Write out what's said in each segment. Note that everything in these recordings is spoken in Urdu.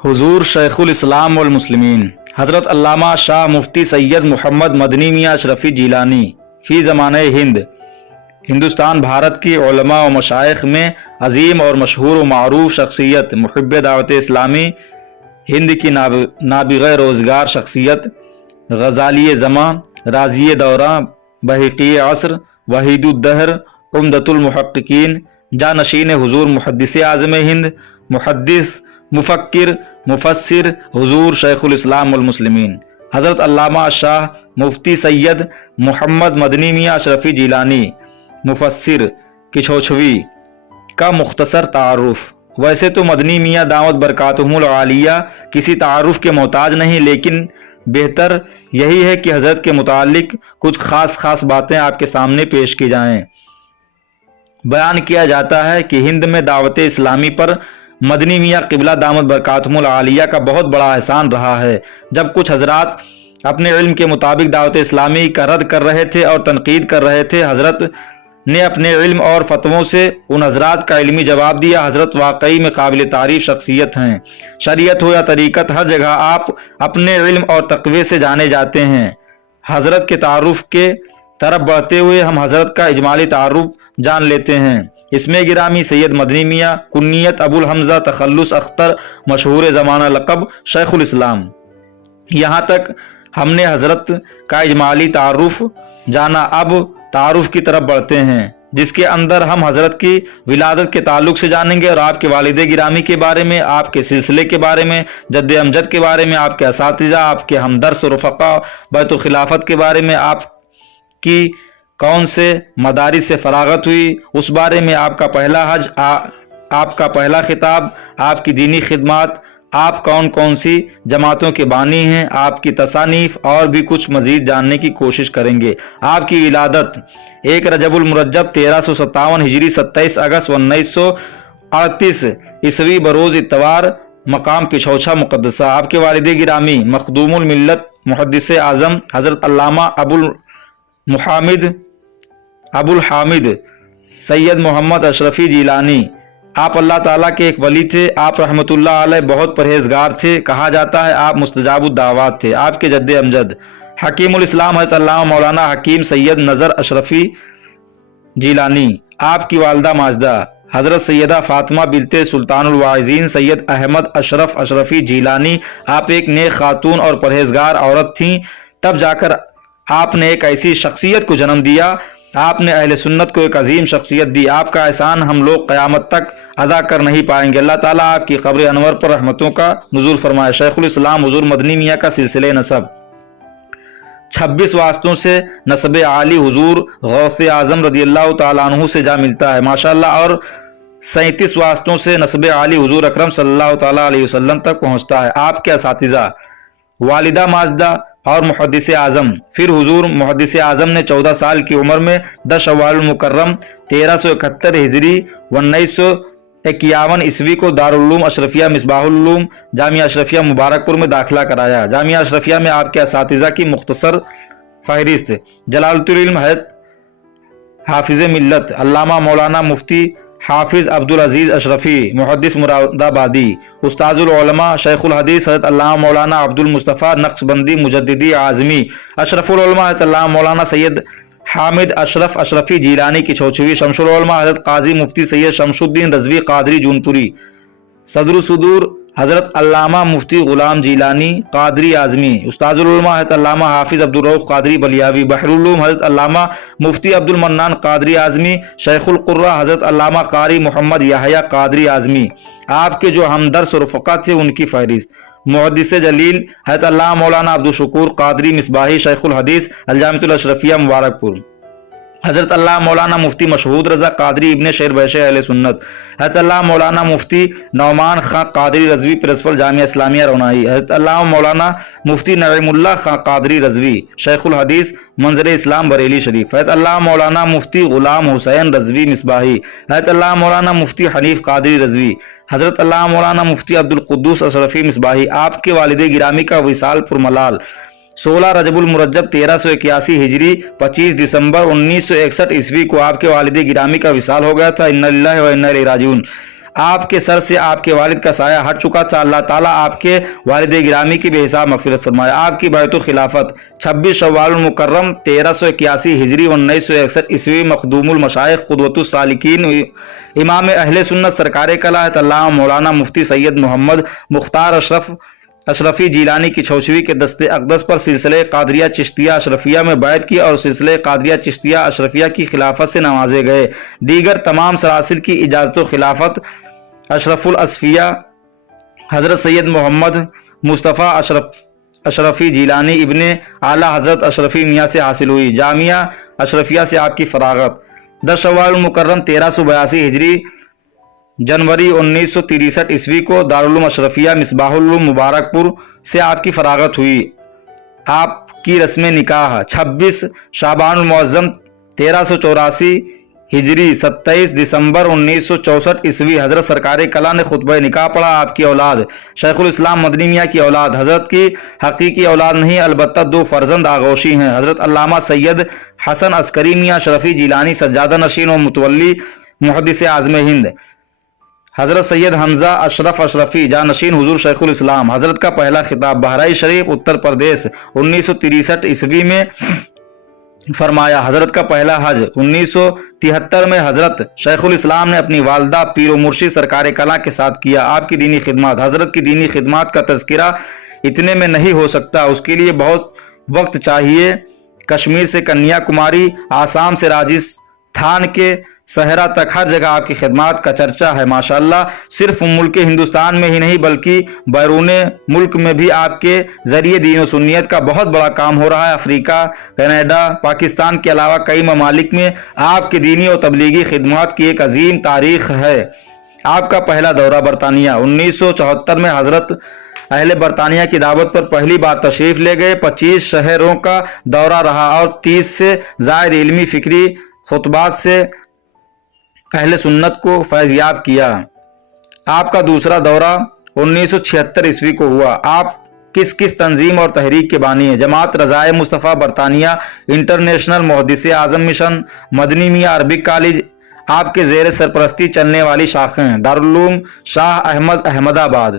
حضور شیخ الاسلام والمسلمین حضرت علامہ شاہ مفتی سید محمد مدنی میاں اشرفی جیلانی فی زمانہ ہند ہندوستان بھارت کی علماء و مشائخ میں عظیم اور مشہور و معروف شخصیت، محب دعوت اسلامی، ہند کی نابغہ روزگار شخصیت، غزالی زماں، رازی دورہ، بحقی عصر، وحید الدہر، عمدۃ المحققین، جانشین حضور محدث اعظم ہند، محدث، مفکر، مفسر حضور شیخ الاسلام والمسلمین حضرت علامہ شاہ مفتی سید محمد مدنی میاں اشرفی جیلانی مفسر کچھوچھوی کا مختصر تعارف۔ ویسے تو مدنی میاں دامت برکاتہم العالیہ کسی تعارف کے محتاج نہیں، لیکن بہتر یہی ہے کہ حضرت کے متعلق کچھ خاص باتیں آپ کے سامنے پیش کی جائیں۔ بیان کیا جاتا ہے کہ ہند میں دعوت اسلامی پر مدنی میاں قبلہ دامت برکاتہم العالیہ کا بہت بڑا احسان رہا ہے۔ جب کچھ حضرات اپنے علم کے مطابق دعوت اسلامی کا رد کر رہے تھے اور تنقید کر رہے تھے، حضرت نے اپنے علم اور فتووں سے ان حضرات کا علمی جواب دیا۔ حضرت واقعی میں قابل تعریف شخصیت ہیں۔ شریعت ہو یا طریقت، ہر جگہ آپ اپنے علم اور تقوی سے جانے جاتے ہیں۔ حضرت کے تعارف کے طرف بڑھتے ہوئے ہم حضرت کا اجمالی تعارف جان لیتے ہیں۔ اس میں گرامی سید مدنی میاں، کنیت ابو الحمزہ تخلص اختر، مشہور زمانہ لقب شیخ الاسلام۔ یہاں تک ہم نے حضرت کا اجمالی تعارف جانا، اب تعارف کی طرف بڑھتے ہیں، جس کے اندر ہم حضرت کی ولادت کے تعلق سے جانیں گے اور آپ کے والد گرامی کے بارے میں، آپ کے سلسلے کے بارے میں، جد امجد کے بارے میں، آپ کے اساتذہ، آپ کے ہمدرس و رفقا بیت الخلافت کے بارے میں، آپ کی کون سے مدارس سے فراغت ہوئی، اس بارے میں، آپ کا پہلا حج، آپ کا پہلا خطاب، آپ کی دینی خدمات، آپ کون سی جماعتوں کے بانی ہیں، آپ کی تصانیف اور بھی کچھ مزید جاننے کی کوشش کریں گے۔ آپ کی ولادت 1 رجب المرجب 1357 ہجری 27 اگست 1938 عیسوی بروز اتوار، مقام کچھوچھا مقدسہ۔ آپ کے والد گرامی مخدوم الملت محدث اعظم حضرت علامہ ابو الحامد سید محمد اشرفی جیلانی۔ آپ اللہ تعالیٰ کے ایک ولی تھے۔ آپ رحمۃ اللہ علیہ بہت پرہیزگار تھے۔ کہا جاتا ہے آپ مستجاب الدعوات تھے۔ آپ کے جد امجد حکیم الاسلام حضرت علامہ مولانا حکیم سید نظر اشرفی جیلانی۔ آپ کی والدہ ماجدہ حضرت سیدہ فاطمہ بنت سلطان الواعظین سید احمد اشرف اشرفی جیلانی۔ آپ ایک نیک خاتون اور پرہیزگار عورت تھیں، تب جا کر آپ نے ایک ایسی شخصیت کو جنم دیا۔ آپ نے اہل سنت کو ایک عظیم شخصیت دی۔ آپ کا احسان ہم لوگ قیامت تک ادا کر نہیں پائیں گے۔ اللہ تعالیٰ آپ کی قبر انور پر رحمتوں کا نزول فرمائے۔ شیخ الاسلام حضور مدنی میاں کا سلسلہ نسب 26 واسطوں سے نسب عالی حضور غوث اعظم رضی اللہ تعالیٰ عنہ سے جا ملتا ہے ماشاءاللہ، اور 37 واسطوں سے نسب عالی حضور اکرم صلی اللہ تعالیٰ علیہ وسلم تک پہنچتا ہے۔ آپ کے اساتذہ والدہ ماجدہ اور محدث اعظم، پھر حضور محدث اعظم نے 14 سال کی عمر میں 10 شوال المکرم 1371 ہجری 1951 عیسوی کو دارالعلوم اشرفیہ مصباح العلوم جامعہ اشرفیہ مبارک پور میں داخلہ کرایا۔ جامعہ اشرفیہ میں آپ کے اساتذہ کی مختصر فہرست: جلالۃ العلم حضرت حافظ ملت علامہ مولانا مفتی حافظ عبدالعزیز اشرفی محدث مراد آبادی، استاذ العلماء شیخ الحدیث حضرت علامہ مولانا عبد المصطفیٰ نقشبندی مجددی اعظمی، اشرف العلماء حضرت علامہ مولانا سید حامد اشرف اشرفی جیلانی کچھوچھوی، شمس العلماء حضرت قاضی مفتی سید شمس الدین رضوی قادری جونپوری، صدر الصدور حضرت علامہ مفتی غلام جیلانی قادری اعظمی، استاذ العلماء حضرت علامہ حافظ عبدالرؤف قادری بلیاوی، بحر العلوم حضرت علامہ مفتی عبد المنان قادری اعظمی، شیخ القرہ حضرت علامہ قاری محمد یحییٰ قادری اعظمی۔ آپ کے جو ہمدرس و رفقا تھے ان کی فہرست: محدث جلیل حضرت علامہ مولانا عبدالشکور قادری مصباحی شیخ الحدیث الجامعۃ الاشرفیہ مبارک پور، حضرت اللہ مولانا مفتی مشہود رضا قادری ابن شیر بیش اہل سنت، حضرت اللہ مولانا مفتی نعمان خان قادری رضوی پرنسپل جامعہ اسلامیہ رونائی، حضرت اللہ مولانا مفتی نعیم اللہ خان قادری رضوی شیخ الحدیث منظر اسلام بریلی شریف، حضرت اللہ مولانا مفتی غلام حسین رضوی مصباحی، حضرت اللہ مولانا مفتی حنیف قادری رضوی، حضرت اللہ مولانا مفتی عبدالقدوس اشرفی مصباحی۔ آپ کے والد گرامی کا وصال پر ملال 16 رجب المرجب 1381 ہجری 25 دسمبر 1961 عیسوی کو آپ کے والد گرامی کا وصال ہو گیا تھا۔ انا للہ و انا الیہ راجعون۔ آپ کے سر سے آپ کے والد کا سایہ ہٹ چکا تھا، اللہ تعالیٰ آپ کے والد گرامی کی بے حساب مغفرت فرمائے۔ آپ کی بیعت الخلافت 26 شوال المکرم 1381 ہجری 1961 عیسوی، مخدوم المشائخ قدوۃ السالکین امام اہل سنت سرکار کلات علامہ مولانا مفتی سید محمد مختار اشرفی جیلانی کی چھوچوی کے دست اقدس پر سلسلہ قادریہ چشتیہ اشرفیہ میں بیعت کی اور سلسلہ قادریہ چشتیہ اشرفیہ کی خلافت سے نوازے گئے۔ دیگر تمام سلاسل کی اجازت و خلافت اشرف الاصفیہ حضرت سید محمد مصطفیٰ اشرفی جیلانی ابن اعلیٰ حضرت اشرفی میاں سے حاصل ہوئی۔ جامعہ اشرفیہ سے آپ کی فراغت 10 شوال المکرم 1382 ہجری جنوری 1963 عیسوی کو دارالعلوم اشرفیہ مصباح العلوم مبارک پور سے آپ کی فراغت ہوئی۔ آپ کی رسم نکاح 26 شعبان المعظم 1384 ہجری 27 دسمبر 1964 عیسوی حضرت سرکار کلا نے خطبہ نکاح پڑھا۔ آپ کی اولاد شیخ الاسلام مدنی میاں کی اولاد حضرت کی حقیقی اولاد نہیں، البتہ 2 فرزند آغوشی ہیں، حضرت علامہ سید حسن عسکری میاں اشرفی جیلانی سجادہ نشین و متولی محدث اعظم ہند، حضرت سید حمزہ اشرف اشرفی جانشین حضور شیخ الاسلام۔ حضرت کا پہلا خطاب بہرائچ شریف اتر پردیش 1963 عیسوی میں فرمایا۔ حضرت کا پہلا حج 1973 میں حضرت شیخ الاسلام نے اپنی والدہ پیر و مرشد سرکار کلا کے ساتھ کیا۔ آپ کی دینی خدمات، حضرت کی دینی خدمات کا تذکرہ اتنے میں نہیں ہو سکتا، اس کے لیے بہت وقت چاہیے۔ کشمیر سے کنیا کماری، آسام سے راجستھان کے صحرا تک ہر جگہ آپ کی خدمات کا چرچا ہے ماشاءاللہ۔ صرف ملک ہندوستان میں ہی نہیں بلکہ بیرون ملک میں بھی آپ کے ذریعے دین و سنیت کا بہت بڑا کام ہو رہا ہے۔ افریقہ، کینیڈا، پاکستان کے علاوہ کئی ممالک میں آپ کے دینی و تبلیغی خدمات کی ایک عظیم تاریخ ہے۔ آپ کا پہلا دورہ برطانیہ 1974 میں حضرت اہل برطانیہ کی دعوت پر پہلی بار تشریف لے گئے۔ 25 شہروں کا دورہ رہا اور 30 سے زائد علمی فکری خطبات سے اہل سنت کو فیضیاب کیا۔ آپ کا دوسرا دورہ 1976 عیسوی کو ہوا۔ آپ کس تنظیم اور تحریک کے بانی ہیں؟ جماعت رضائے مصطفیٰ برطانیہ انٹرنیشنل محدث اعظم مشن مدنی میاں عربک کالج آپ کے زیر سرپرستی چلنے والی شاخیں: دارالعلوم شاہ احمد احمد آباد،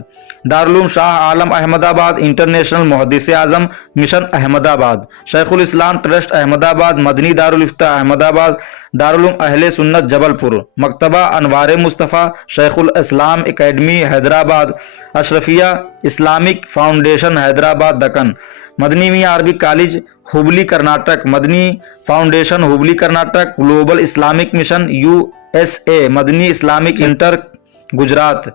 دارالعلوم شاہ عالم احمد آباد، انٹرنیشنل محدث اعظم مشن احمد آباد، شیخ الاسلام ٹرسٹ احمد آباد، مدنی دارالفتہ احمد آباد، دارالعلوم اہل سنت جبل پور، مکتبہ انوار مصطفیٰ، شیخ الاسلام اکیڈمی حیدرآباد، اشرفیہ اسلامک فاؤنڈیشن حیدرآباد دکن، مدنی میاں عربک کالج ہبلی کرناٹک، مدنی foundation Hubli Karnataka, global Islamic mission USA، مدنی اسلامک انٹر گجرات۔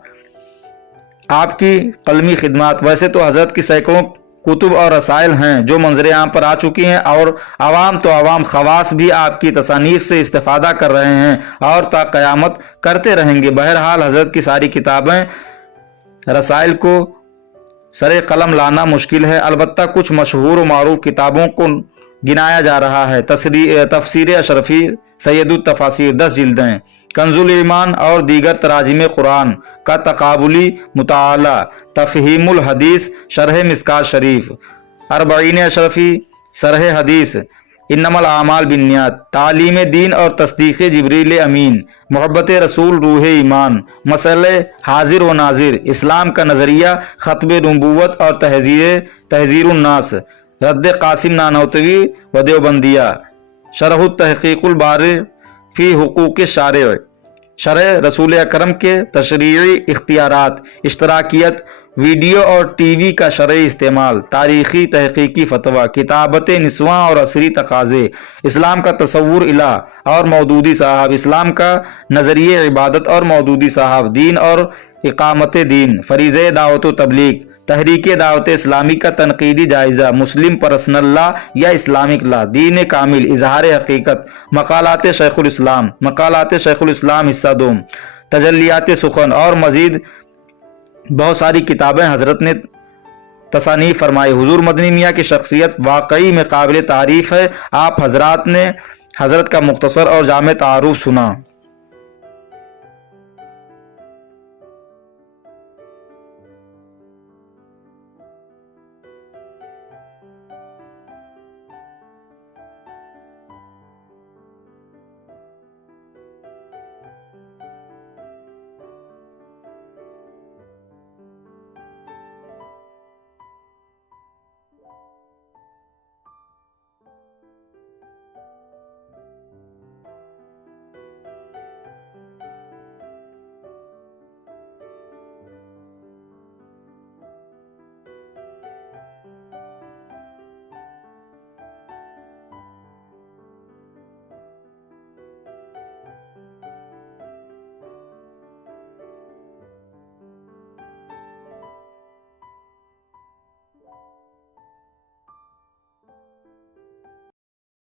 آپ کی قلمی خدمات، ویسے تو حضرت کی سینکڑوں کتب اور رسائل ہیں جو منظر عام پر آ چکی ہیں اور عوام تو عوام، خواص بھی آپ کی تصانیف سے استفادہ کر رہے ہیں اور تا قیامت کرتے رہیں گے۔ بہرحال حضرت کی ساری کتابیں رسائل کو سر قلم لانا مشکل ہے، البتہ کچھ مشہور و معروف کتابوں کو گنایا جا رہا ہے۔ تفسیر اشرفی سید التفاسیر 10 جلدیں، کنز الایمان اور دیگر تراجم قرآن کا تقابلی مطالعہ، تفہیم الحدیث شرح مشکوٰۃ شریف، اربعین اشرفی شرح حدیث، انما الاعمال بالنیات، تعلیم دین اور تصدیق جبریل امین، محبت رسول روح ایمان، مسئلہ حاضر و ناظر، اسلام کا نظریہ، خطب نبوت اور تحذیر الناس، رد قاسم نانوتوی و دیوبندیہ، شرح التحقیق البارع فی حقوق الشارع، شرح رسول اکرم کے تشریعی اختیارات، اشتراکیت، ویڈیو اور ٹی وی کا شرعی استعمال، تاریخی تحقیقی فتویٰ، کتابت نسواں اور عصری تقاضے، اسلام کا تصور الہ اور مودودی صاحب، اسلام کا نظریہ عبادت اور مودودی صاحب، دین اور اقامت دین، فریضہ دعوت و تبلیغ، تحریک دعوت اسلامی کا تنقیدی جائزہ، مسلم پرسنل لا یا اسلامک لا، دین کامل، اظہار حقیقت، مقالات شیخ الاسلام حصہ دوم، تجلیات سخن اور مزید بہت ساری کتابیں حضرت نے تصانیف فرمائی۔ حضور مدنی میاں کی شخصیت واقعی میں قابل تعریف ہے۔ آپ حضرات نے حضرت کا مختصر اور جامع تعارف سنا۔